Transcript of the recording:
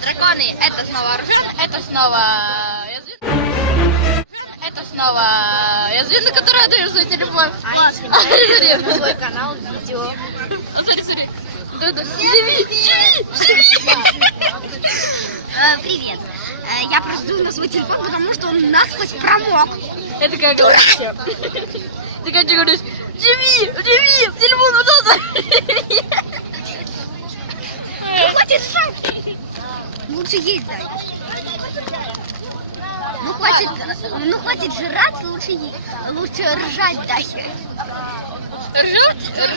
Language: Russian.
драконы, это снова Русина, это снова это снова Язвина, которая дает свой телефон. На свой канал видео. Смотри. Привет. Я просто жду на свой телефон, потому что он насквозь промок. Это как говоришь все. Ты как говоришь, живи, телефон, пожалуйста. Ну хватит жрать. Лучше есть дай. Ну хватит жрать, лучше ржать дай. Ржать?